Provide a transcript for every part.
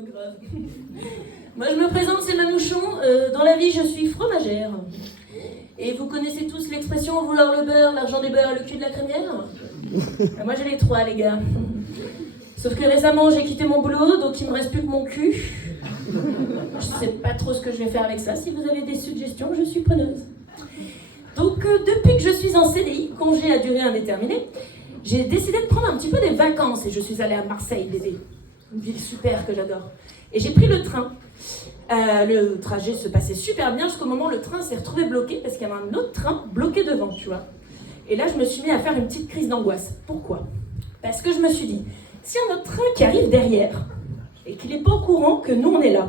grave. Moi, je me présente, c'est Manouchon. Dans la vie, je suis fromagère. Et vous connaissez tous l'expression vouloir le beurre, l'argent du beurre, le cul de la crémière? Moi, j'ai les trois, les gars. Sauf que récemment, j'ai quitté mon boulot, donc il me reste plus que mon cul. Je sais pas trop ce que je vais faire avec ça. Si vous avez des suggestions, je suis preneuse. Donc, depuis que je suis en CDI, congé à durée indéterminée, j'ai décidé de prendre un petit peu des vacances et je suis allée à Marseille, bébé. Une ville super que j'adore. Et j'ai pris le train. Le trajet se passait super bien jusqu'au moment où le train s'est retrouvé bloqué parce qu'il y avait un autre train bloqué devant, tu vois. Et là, je me suis mis à faire une petite crise d'angoisse. Pourquoi? Parce que je me suis dit, s'il y a un autre train qui arrive derrière et qu'il n'est pas au courant que nous, on est là,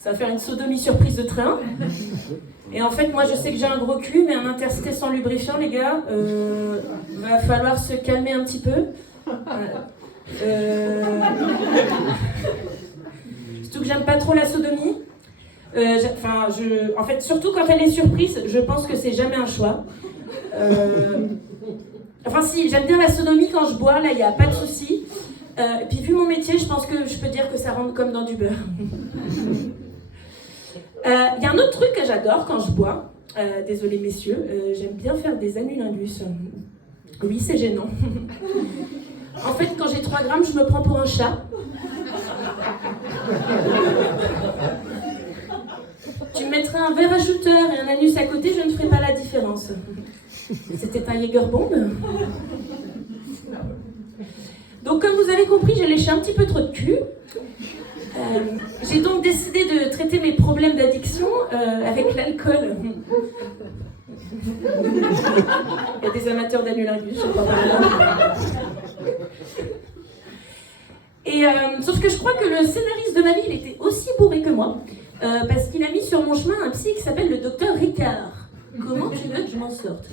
ça va faire une sodomie surprise de train. Et en fait, moi, je sais que j'ai un gros cul, mais un intercité sans lubrifiant, les gars, va falloir se calmer un petit peu. Surtout que j'aime pas trop la sodomie. En fait, surtout quand elle est surprise, je pense que c'est jamais un choix. Enfin si, j'aime bien la sodomie quand je bois, là, il n'y a pas de souci. Et puis vu mon métier, je pense que je peux dire que ça rentre comme dans du beurre. Il y a un autre truc que j'adore quand je bois. Désolé messieurs, j'aime bien faire des annulingus. Oui, c'est gênant. En fait, quand j'ai 3 grammes, je me prends pour un chat. Tu me mettrais un verre ajouteur et un anus à côté, je ne ferais pas la différence. C'était un Jägerbomb. Donc, comme vous avez compris, j'ai léché un petit peu trop de cul. J'ai donc décidé de traiter mes problèmes d'addiction avec l'alcool. Il y a des amateurs d'anulingus, je crois pas. Et sauf que je crois que le scénariste de ma vie, il était aussi bourré que moi, parce qu'il a mis sur mon chemin un psy qui s'appelle le docteur Ricard. Comment tu veux que je m'en sorte?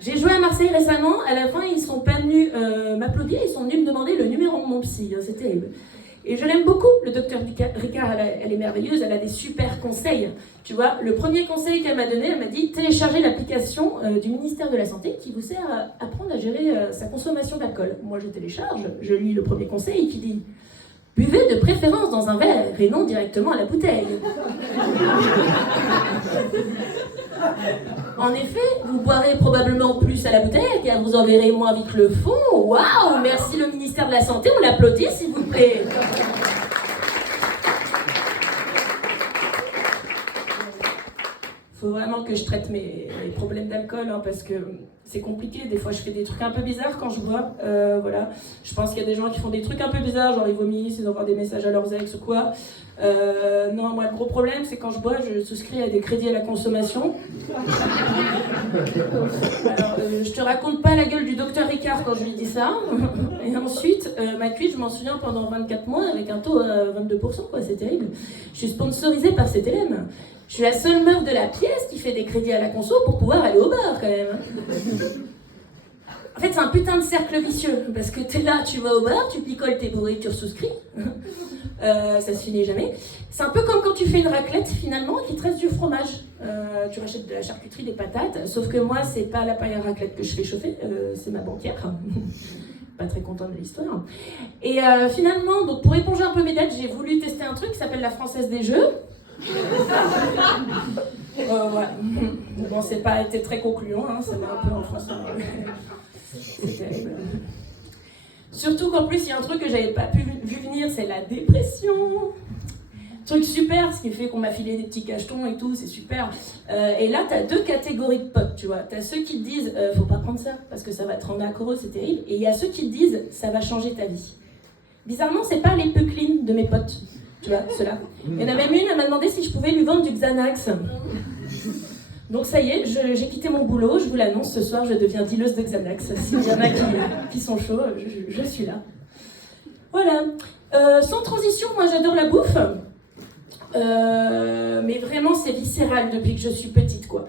J'ai joué à Marseille récemment, à la fin ils sont pas venus m'applaudir, ils sont venus me demander le numéro de mon psy, c'est terrible. Et je l'aime beaucoup, le docteur Ricard, elle est merveilleuse, elle a des super conseils. Tu vois, le premier conseil qu'elle m'a donné, elle m'a dit téléchargez l'application du ministère de la Santé qui vous sert à apprendre à gérer sa consommation d'alcool. Moi je télécharge, je lis le premier conseil qui dit buvez de préférence dans un verre et non directement à la bouteille. En effet, vous boirez probablement plus à la bouteille car vous en verrez moins vite le fond. Waouh, merci le ministère de la Santé, on l'applaudit s'il vous plaît. Faut vraiment que je traite mes problèmes d'alcool parce que c'est compliqué. Des fois, je fais des trucs un peu bizarres quand je bois. Voilà. Je pense qu'il y a des gens qui font des trucs un peu bizarres, genre ils vomissent, ils envoient des messages à leurs ex ou quoi. Non, moi, le gros problème, c'est quand je bois, je souscris à des crédits à la consommation. Alors, je te raconte pas la gueule du docteur Ricard quand je lui dis ça. Et ensuite, ma cuite, je m'en souviens pendant 24 mois avec un taux à 22%, quoi. C'est terrible. Je suis sponsorisée par CTLM. Je suis la seule meuf de la pièce qui fait des crédits à la conso pour pouvoir aller au bar, quand même. En fait, c'est un putain de cercle vicieux, parce que t'es là, tu vas au bar, tu picoles tes bourrées, tu ressouscris. Ça se finit jamais. C'est un peu comme quand tu fais une raclette, finalement, et qu'il te reste du fromage. Tu rachètes de la charcuterie, des patates, sauf que moi, c'est pas la paille à raclette que je fais chauffer, c'est ma banquière. Pas très contente de l'histoire. Et finalement, donc pour éponger un peu mes dettes, j'ai voulu tester un truc qui s'appelle la Française des Jeux. Ouais. Bon, c'est pas été très concluant, ça m'a un peu enfoncé. C'est terrible. Surtout qu'en plus, il y a un truc que j'avais pas vu venir, c'est la dépression. Truc super, ce qui fait qu'on m'a filé des petits cachetons et tout, c'est super. Et là, t'as 2 catégories de potes, tu vois. T'as ceux qui te disent, faut pas prendre ça, parce que ça va te rendre accro, c'est terrible. Et il y a ceux qui te disent, ça va changer ta vie. Bizarrement, c'est pas les peu clean de mes potes. Tu vois, ceux-là. Il y en a même une, elle m'a demandé si je pouvais lui vendre du Xanax. Donc ça y est, j'ai quitté mon boulot, je vous l'annonce, ce soir je deviens dealeuse de Xanax. S'il y en a qui sont chauds, je suis là. Voilà. Sans transition, moi j'adore la bouffe. Mais vraiment c'est viscéral depuis que je suis petite, quoi.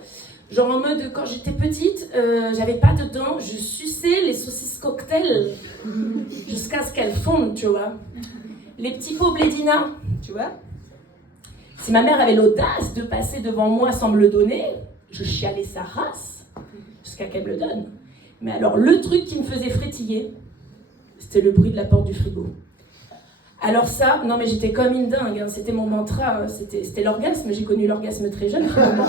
Genre en mode, quand j'étais petite, j'avais pas de dents, je suçais les saucisses cocktail jusqu'à ce qu'elles fondent, tu vois. Les petits pots Blédina, tu vois. Si ma mère avait l'audace de passer devant moi sans me le donner, je chialais sa race jusqu'à qu'elle me le donne. Mais alors, le truc qui me faisait frétiller, C'était le bruit de la porte du frigo. Alors ça, non mais j'étais comme une dingue, hein. C'était mon mantra, c'était l'orgasme, j'ai connu l'orgasme très jeune finalement.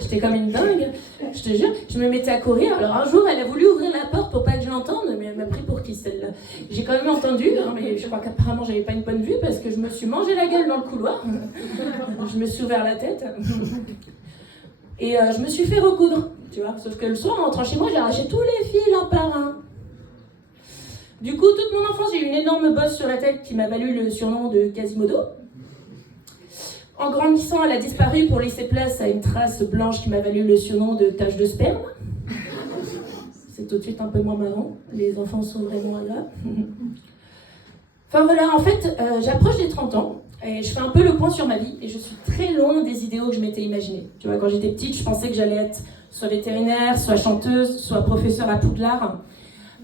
J'étais comme une dingue, je te jure, je me mettais à courir. Alors un jour, elle a voulu ouvrir la porte pour pas que je l'entende, mais elle m'a pris pour qui celle-là? J'ai quand même entendu, hein, mais je crois qu'apparemment j'avais pas une bonne vue parce que je me suis mangé la gueule dans le couloir. Je me suis ouvert la tête. Et je me suis fait recoudre, tu vois. Sauf que le soir, en rentrant chez moi, j'ai arraché tous les fils un par un. Du coup, toute mon enfance, j'ai eu une énorme bosse sur la tête qui m'a valu le surnom de Quasimodo. En grandissant, elle a disparu pour laisser place à une trace blanche qui m'a valu le surnom de tache de sperme. C'est tout de suite un peu moins marrant. Les enfants sont vraiment là. Enfin voilà, en fait, j'approche des 30 ans. Et je fais un peu le point sur ma vie et je suis très loin des idéaux que je m'étais imaginés. Tu vois, quand j'étais petite, je pensais que j'allais être soit vétérinaire, soit chanteuse, soit professeure à Poudlard.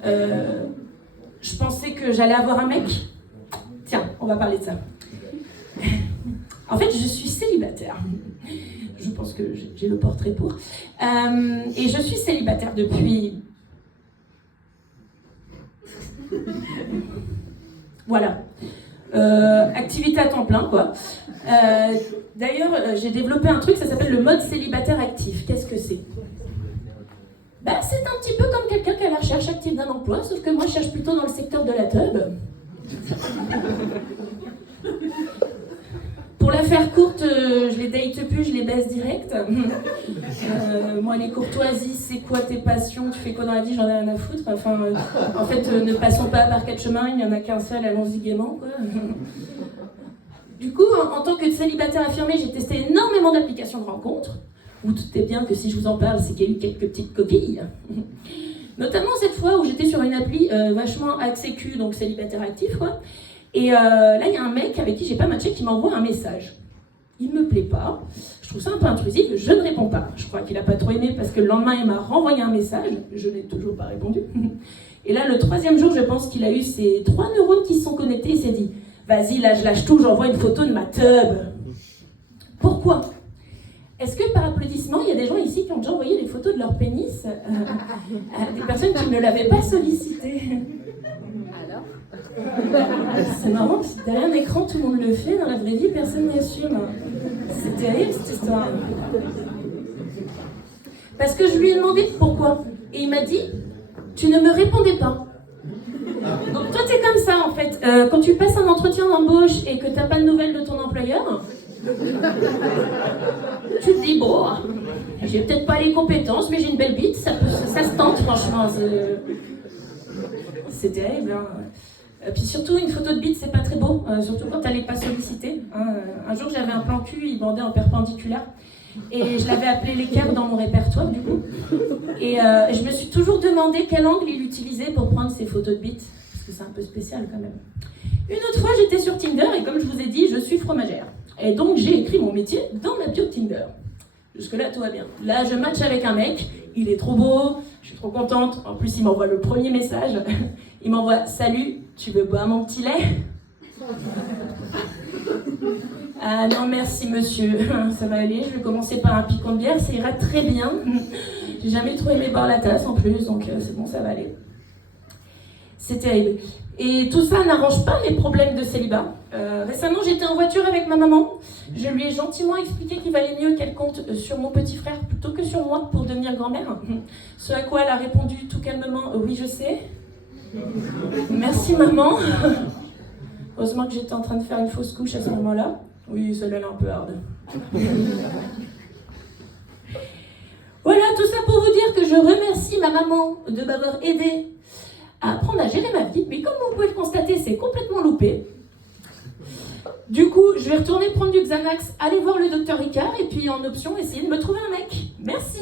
Je pensais que j'allais avoir un mec. Tiens, on va parler de ça. En fait, je suis célibataire. Je pense que j'ai le portrait pour. Et je suis célibataire depuis... Voilà. Activité à temps plein, quoi. D'ailleurs, j'ai développé un truc, ça s'appelle le mode célibataire actif. Qu'est-ce que c'est? Bah, c'est un petit peu comme quelqu'un qui est à la recherche active d'un emploi, sauf que moi, je cherche plutôt dans le secteur de la teub. Pour la faire courte, je les date plus, je les baisse direct. Moi, les courtoisies, c'est quoi tes passions? Tu fais quoi dans la vie? J'en ai rien à foutre. Enfin, en fait, ne passons pas par quatre chemins, il n'y en a qu'un seul, allons-y gaiement, quoi. Du coup, en tant que célibataire affirmé, j'ai testé énormément d'applications de rencontres. Vous doutez bien que si je vous en parle, c'est qu'il y a eu quelques petites coquilles. Notamment cette fois où j'étais sur une appli vachement axée cul, donc célibataire actif, quoi. Et là, il y a un mec avec qui j'ai pas matché qui m'envoie un message. Il me plaît pas, je trouve ça un peu intrusif, je ne réponds pas. Je crois qu'il a pas trop aimé parce que le lendemain, il m'a renvoyé un message, je n'ai toujours pas répondu. Et là, le troisième jour, je pense qu'il a eu ses 3 neurones qui se sont connectés et s'est dit « Vas-y, là, je lâche tout, j'envoie une photo de ma teub. » Pourquoi? Est-ce que par applaudissement, il y a des gens ici qui ont déjà envoyé des photos de leur pénis à des personnes qui ne l'avaient pas sollicité? C'est marrant, si derrière un écran tout le monde le fait, dans la vraie vie personne n'assume. C'est terrible cette histoire. Parce que je lui ai demandé pourquoi. Et il m'a dit, tu ne me répondais pas. Donc toi t'es comme ça en fait. Quand tu passes un entretien d'embauche et que t'as pas de nouvelles de ton employeur, tu te dis, bon, j'ai peut-être pas les compétences, mais j'ai une belle bite, ça se tente franchement. C'est terrible, hein. Puis surtout, une photo de bite, c'est pas très beau, surtout quand elle n'est pas sollicitée. Hein. Un jour, j'avais un plan cul, il bandait en perpendiculaire, et je l'avais appelé l'équerre dans mon répertoire, du coup. Et je me suis toujours demandé quel angle il utilisait pour prendre ses photos de bite, parce que c'est un peu spécial quand même. Une autre fois, j'étais sur Tinder, et comme je vous ai dit, je suis fromagère. Et donc, j'ai écrit mon métier dans ma bio Tinder. Jusque-là, tout va bien. Là, je match avec un mec, il est trop beau, je suis trop contente. En plus, il m'envoie le premier message. Il m'envoie « Salut, tu veux boire mon petit lait ?» Ah non, merci monsieur, ça va aller, je vais commencer par un picon de bière, ça ira très bien. J'ai jamais trop aimé boire la tasse en plus, donc c'est bon, ça va aller. C'est terrible. Et tout ça n'arrange pas les problèmes de célibat. Récemment, j'étais en voiture avec ma maman. Je lui ai gentiment expliqué qu'il valait mieux qu'elle compte sur mon petit frère plutôt que sur moi pour devenir grand-mère. Ce à quoi elle a répondu tout calmement « Oui, je sais. » Merci maman. Heureusement que j'étais en train de faire une fausse couche à ce moment-là. Oui, celle-là est un peu hard. Voilà, tout ça pour vous dire que je remercie ma maman de m'avoir aidée à apprendre à gérer ma vie. Mais comme vous pouvez le constater, c'est complètement loupé. Du coup, je vais retourner prendre du Xanax, aller voir le docteur Ricard et puis en option, essayer de me trouver un mec. Merci.